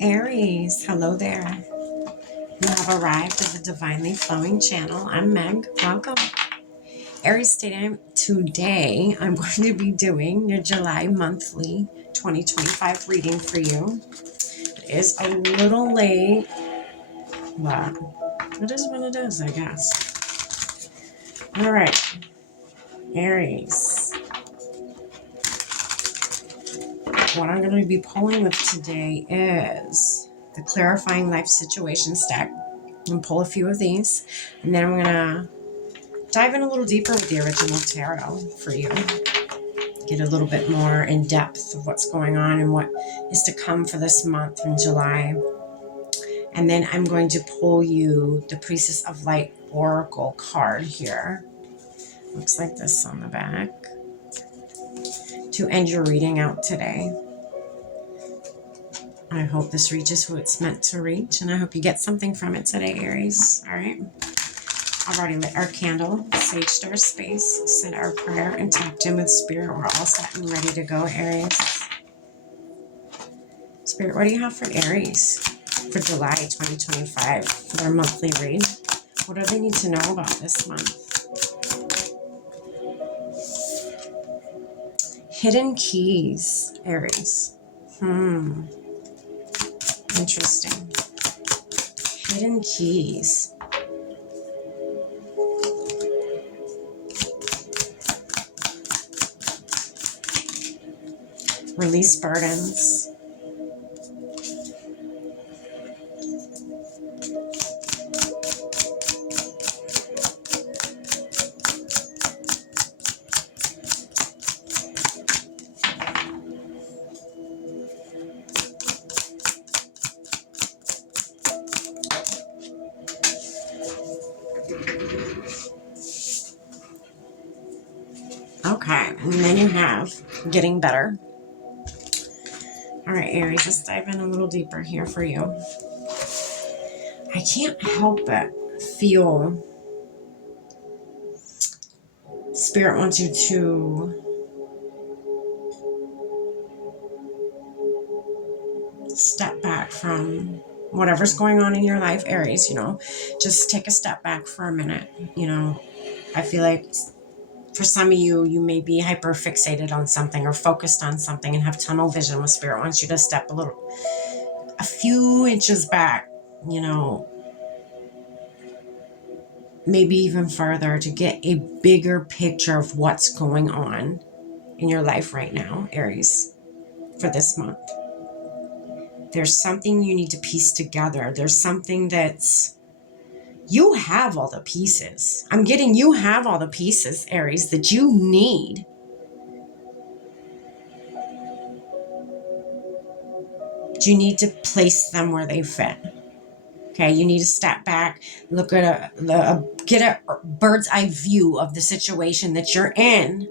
Aries, hello there. You have arrived at the Divinely Flowing channel. I'm Meg. Welcome. Aries, today I'm going to be doing your July monthly 2025 reading for you. It is a little late, but it is what it is, I guess. All right, Aries. What I'm going to be pulling with today is the Clarifying Life Situations deck. And pull a few of these, and then I'm going to dive in a little deeper with the original tarot for you. Get a little bit more in depth of what's going on and what is to come for this month in July. And then I'm going to pull you the Priestess of Light Oracle card here. Looks like this on the back. To end your reading out today. I hope this reaches who it's meant to reach, and I hope you get something from it today, Aries. All right. I've already lit our candle, saged our space, said our prayer, and tapped in with Spirit. We're all set and ready to go, Aries. Spirit, what do you have for Aries for July 2025 for their monthly read? What do they need to know about this month? Hidden keys, Aries. Interesting. Hidden keys. Release burdens. Okay, and then you have getting better. All right, Aries, let's dive in a little deeper here for you. I can't help but feel Spirit wants you to step back from whatever's going on in your life, Aries, just take a step back for a minute. I feel like for some of you, you may be hyper fixated on something or focused on something and have tunnel vision. With Spirit wants you to step a few inches back, maybe even further, to get a bigger picture of what's going on in your life right now, Aries, for this month. There's something you need to piece together. There's something you have all the pieces. I'm getting you have all the pieces, Aries, that you need you need to place them where they fit. Okay, you need to step back, look at get a bird's eye view of the situation that you're in.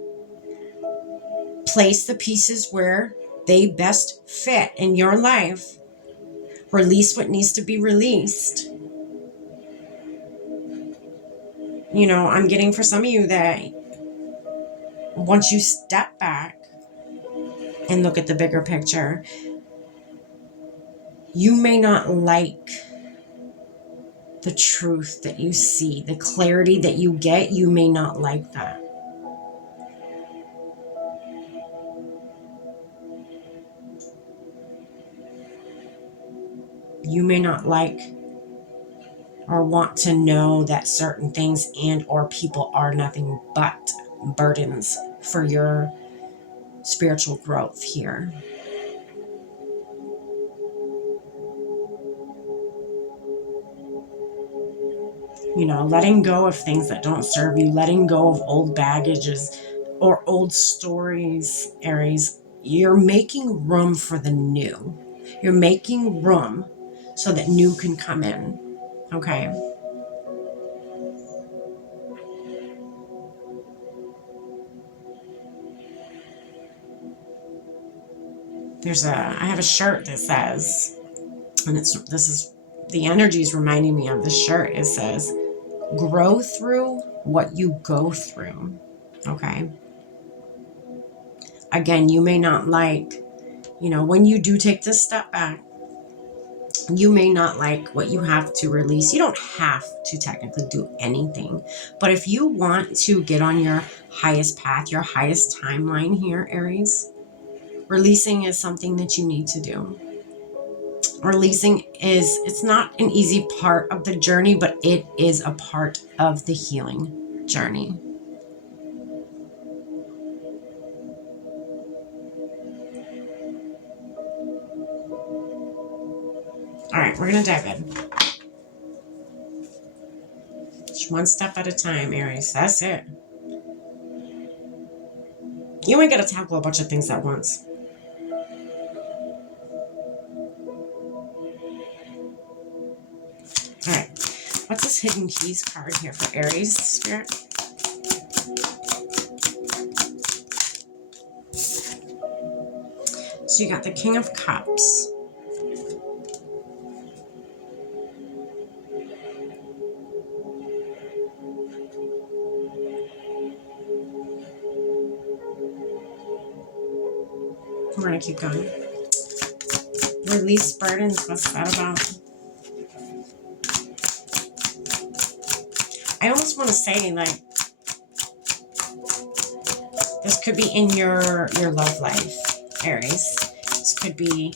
Place the pieces where they best fit in your life. Release what needs to be released. I'm getting for some of you that once you step back and look at the bigger picture, you may not like the truth that you see, the clarity that you get. You may not like that. You may not like or want to know that certain things and or people are nothing but burdens for your spiritual growth here. Letting go of things that don't serve you, letting go of old baggages or old stories, Aries. You're making room for the new. You're making room so that new can come in. Okay. I have a shirt that says, and the energy is reminding me of this shirt. It says, grow through what you go through. Okay. Again, you may not like, when you do take this step back You may not like what you have to release. You don't have to technically do anything. But if you want to get on your highest path, your highest timeline here, Aries, releasing is something that you need to do. Releasing it's not an easy part of the journey, but it is a part of the healing journey. All right, we're going to dive in. Just one step at a time, Aries. That's it. You ain't got to tackle a bunch of things at once. All right. What's this Hidden Keys card here for Aries, Spirit? So you got the King of Cups. We're going to keep going. Release burdens. What's that about? I almost want to say, like, this could be in your love life, Aries. This could be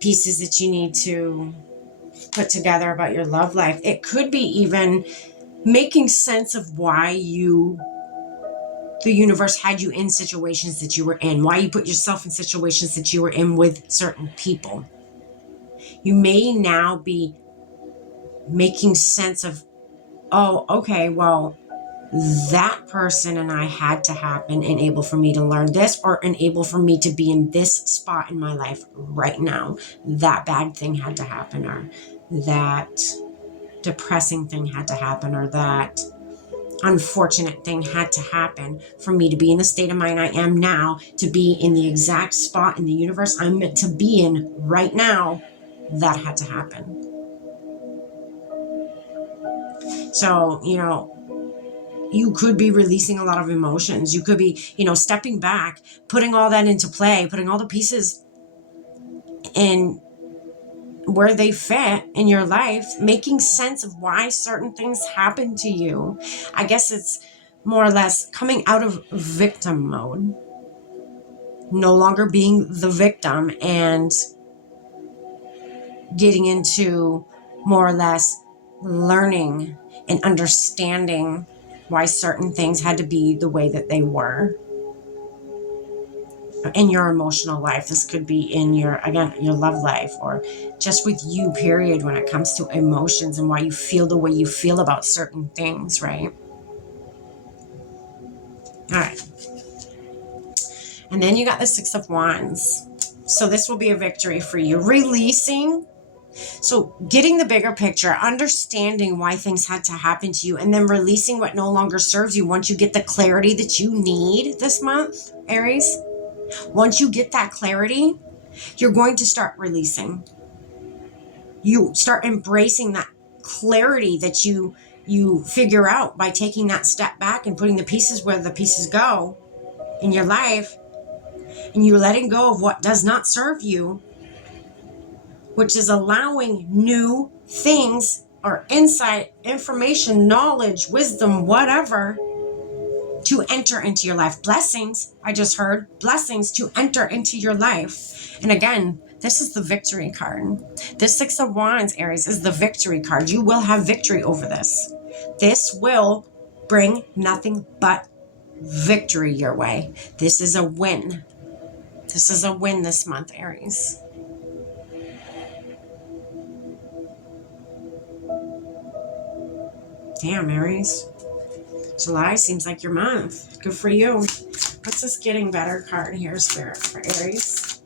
pieces that you need to put together about your love life. It could be even making sense of why the universe had you in situations that you were in, why you put yourself in situations that you were in with certain people. You may now be making sense of, oh, okay, well, that person and I had to happen and able for me to learn this, or enable for me to be in this spot in my life right now. That bad thing had to happen, or that depressing thing had to happen, or that unfortunate thing had to happen for me to be in the state of mind I am now, to be in the exact spot in the universe I'm meant to be in right now. That had to happen. So, you could be releasing a lot of emotions. You could be, stepping back, putting all that into play, putting all the pieces in where they fit in your life, making sense of why certain things happen to you. I guess it's more or less coming out of victim mode, no longer being the victim, and getting into more or less learning and understanding why certain things had to be the way that they were in your emotional life. This could be in your love life, or just with you, period, when it comes to emotions and why you feel the way you feel about certain things, right? All right. And then you got the Six of Wands. So this will be a victory for you. Releasing. So getting the bigger picture, understanding why things had to happen to you, and then releasing what no longer serves you once you get the clarity that you need this month, Aries. Once you get that clarity, you're going to start releasing. You start embracing that clarity that you figure out by taking that step back and putting the pieces where the pieces go in your life, and you're letting go of what does not serve you, which is allowing new things or insight, information, knowledge, wisdom, whatever, to enter into your life. Blessings, I just heard, blessings to enter into your life. And again, this is the victory card. This Six of Wands, Aries, is the victory card. You will have victory over this. This will bring nothing but victory your way. This is a win. This is a win this month, Aries. Damn, Aries. July seems like your month. Good for you. What's this Getting Better card here, Spirit, for Aries?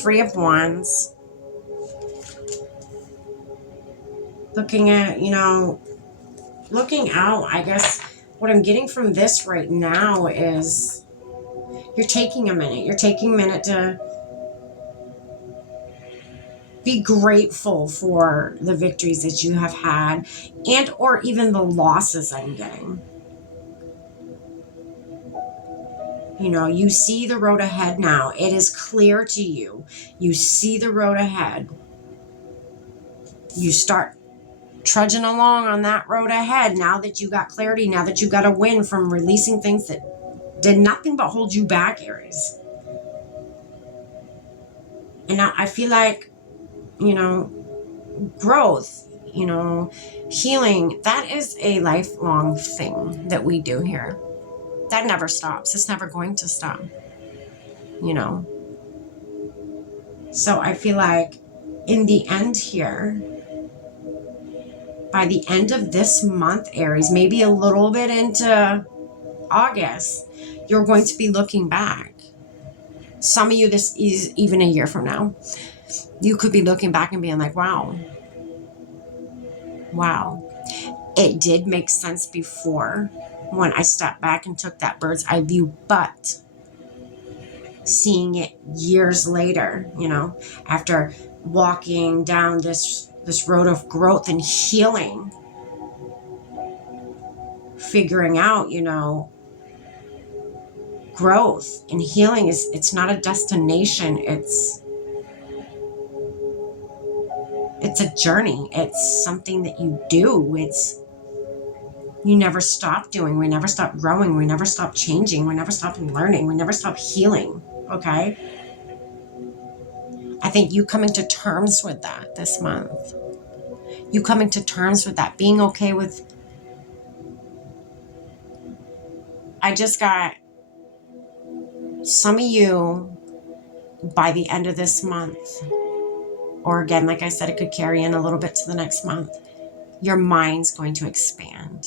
Three of Wands. Looking at, looking out, I guess what I'm getting from this right now is You're taking a minute. You're taking a minute to be grateful for the victories that you have had and or even the losses I'm getting. You know, you see the road ahead now. It is clear to you. You see the road ahead. You start trudging along on that road ahead now that you got clarity, now that you got a win from releasing things that did nothing but hold you back, Aries. And I feel like, you know, growth, you know, healing, that is a lifelong thing that we do here. That never stops. It's never going to stop, you know. So I feel like in the end here, by the end of this month, Aries, maybe a little bit into August, you're going to be looking back. Some of you, this is even a year from now, you could be looking back and being like, wow, it did make sense before when I stepped back and took that bird's eye view, but seeing it years later, you know, after walking down this road of growth and healing, figuring out, you know, growth and healing it's not a destination, it's a journey. It's something that you do. You never stop doing. We never stop growing. We never stop changing. We never stop learning. We never stop healing. Okay? I think you coming to terms with that this month. You coming to terms with that. Being okay with... I just got some of you by the end of this month, or again, like I said, it could carry in a little bit to the next month. Your mind's going to expand.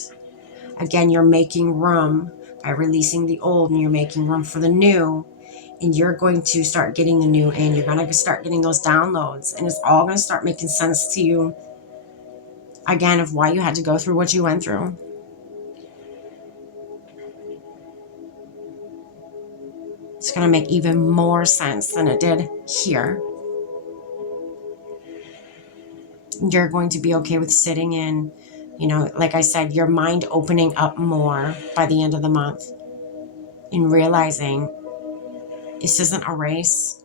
Again, you're making room by releasing the old, and you're making room for the new, and you're going to start getting the new in. You're going to start getting those downloads, and it's all going to start making sense to you, again, of why you had to go through what you went through. It's going to make even more sense than it did here. You're going to be okay with sitting in, you know, like I said, your mind opening up more by the end of the month and realizing this isn't a race.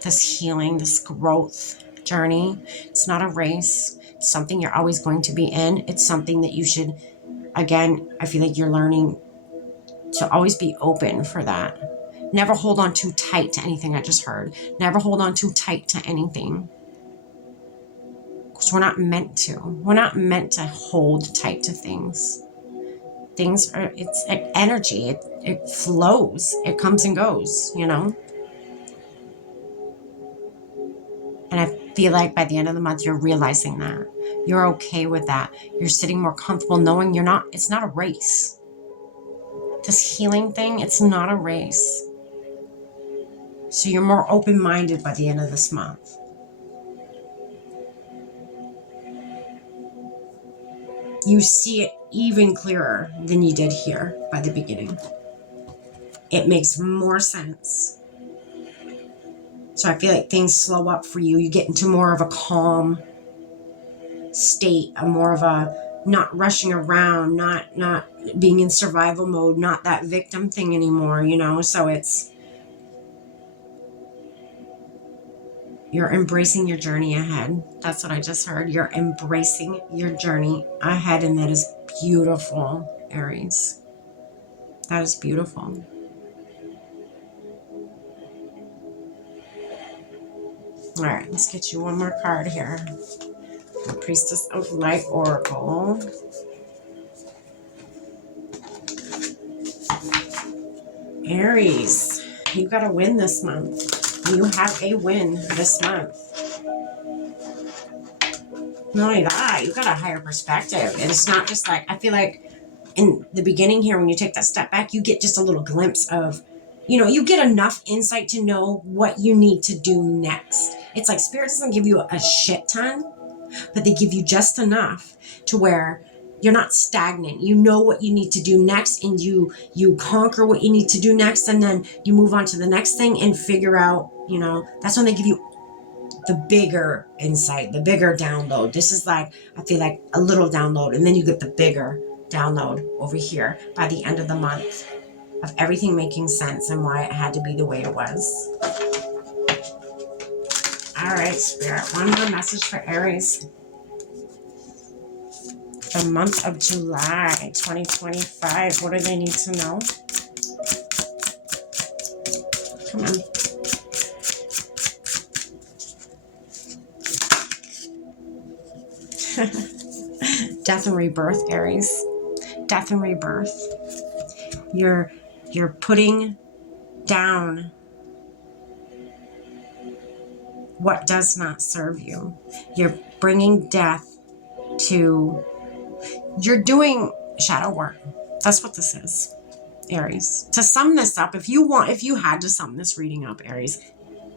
This healing, this growth journey, it's not a race. It's something you're always going to be in. It's something that you should, again, I feel like you're learning to always be open for that. Never hold on too tight to anything. I just heard. Never hold on too tight to anything. Because we're not meant to. We're not meant to hold tight to things. Things are, it's like energy. It flows. It comes and goes, you know? And I feel like by the end of the month, you're realizing that. You're okay with that. You're sitting more comfortable knowing it's not a race. This healing thing, it's not a race. So you're more open-minded by the end of this month. You see it even clearer than you did here by the beginning. It makes more sense. So I feel like things slow up for you. You get into more of a calm state, a more of a not rushing around, not being in survival mode, not that victim thing anymore, you know? So you're embracing your journey ahead. That's what I just heard. You're embracing your journey ahead, and that is beautiful, Aries. That is beautiful. All right, let's get you one more card here. The Priestess of Light Oracle. Aries, you got a win this month. You have a win this month. Not only that, you got a higher perspective. And it's not just like, I feel like in the beginning here, when you take that step back, you get just a little glimpse of, you know, you get enough insight to know what you need to do next. It's like Spirit doesn't give you a shit ton, but they give you just enough to where you're not stagnant. You know what you need to do next, and you conquer what you need to do next, and then you move on to the next thing and figure out, you know, that's when they give you the bigger insight, the bigger download. This is like, I feel like a little download, and then you get the bigger download over here by the end of the month of everything making sense and why it had to be the way it was. All right, Spirit, one more message for Aries. The month of July 2025. What do they need to know? Come on. Death and rebirth, Aries. Death and rebirth. You're putting down what does not serve you. You're bringing death to, you're doing shadow work. That's what this is, Aries. To sum this up, if you had to sum this reading up, Aries,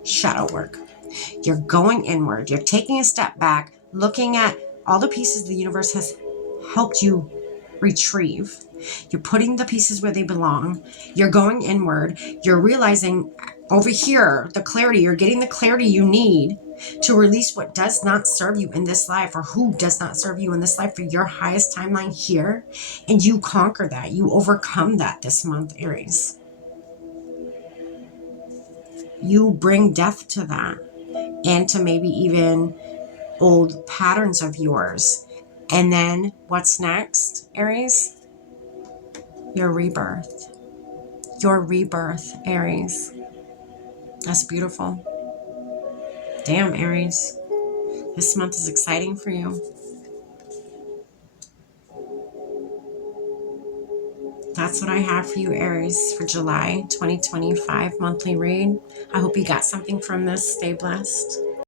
shadow work. You're going inward. You're taking a step back, looking at all the pieces the universe has helped you retrieve. You're putting the pieces where they belong. You're going inward. You're realizing over here the clarity. You're getting the clarity you need to release what does not serve you in this life, or who does not serve you in this life for your highest timeline here. And you conquer that. You overcome that this month, Aries. You bring death to that, and to maybe even old patterns of yours. And then what's next, Aries? Your rebirth. Your rebirth, Aries. That's beautiful. Damn, Aries. This month is exciting for you. That's what I have for you, Aries, for July 2025 monthly read. I hope you got something from this. Stay blessed.